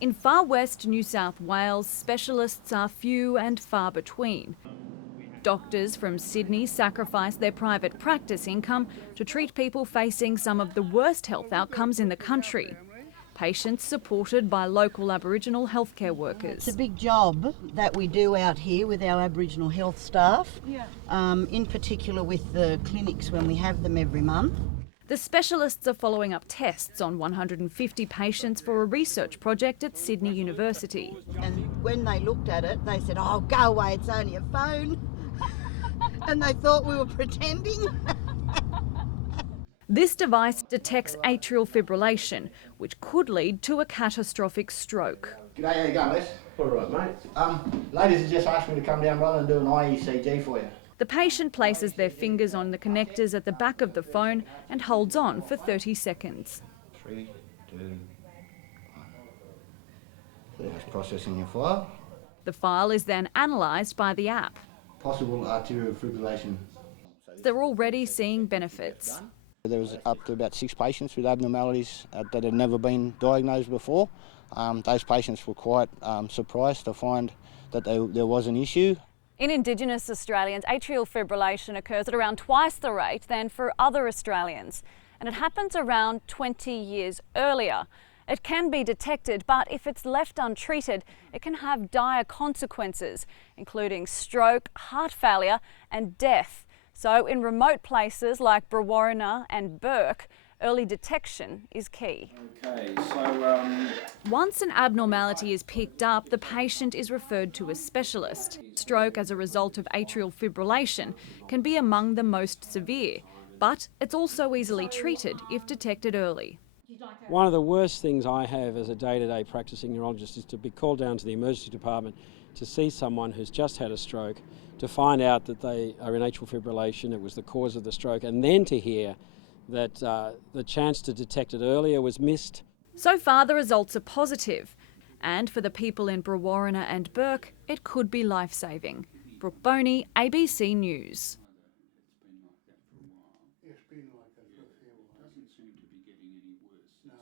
In far west New South Wales, specialists are few and far between. Doctors from Sydney sacrifice their private practice income to treat people facing some of the worst health outcomes in the country. Patients supported by local Aboriginal healthcare workers. It's a big job that we do out here with our Aboriginal health staff, in particular with the clinics when we have them every month. The specialists are following up tests on 150 patients for a research project at Sydney University. And when they looked at it, they said, "Oh, go away, it's only a phone." And they thought we were pretending. This device detects atrial fibrillation, which could lead to a catastrophic stroke. G'day, how you going, Les? All right, mate. Ladies have just asked me to come down rather than do an IECG for you. The patient places their fingers on the connectors at the back of the phone and holds on for 30 seconds. 3, 2, 1. Just processing your file. The file is then analysed by the app. Possible arterial fibrillation. They're already seeing benefits. There was up to about 6 patients with abnormalities that had never been diagnosed before. Those patients were quite surprised to find that there was an issue. In Indigenous Australians, atrial fibrillation occurs at around twice the rate than for other Australians, and it happens around 20 years earlier. It can be detected, but if it's left untreated, it can have dire consequences, including stroke, heart failure and death. So in remote places like Brewarrina and Burke, early detection is key. Okay, so Once an abnormality is picked up, the patient is referred to a specialist. Stroke as a result of atrial fibrillation can be among the most severe, but it's also easily treated if detected early. One of the worst things I have as a day-to-day practicing neurologist is to be called down to the emergency department to see someone who's just had a stroke, to find out that they are in atrial fibrillation, it was the cause of the stroke, and then to hear that the chance to detect it earlier was missed. So far the results are positive, and for the people in Brewarrina and Burke, it could be life-saving. Brooke Boney, ABC News.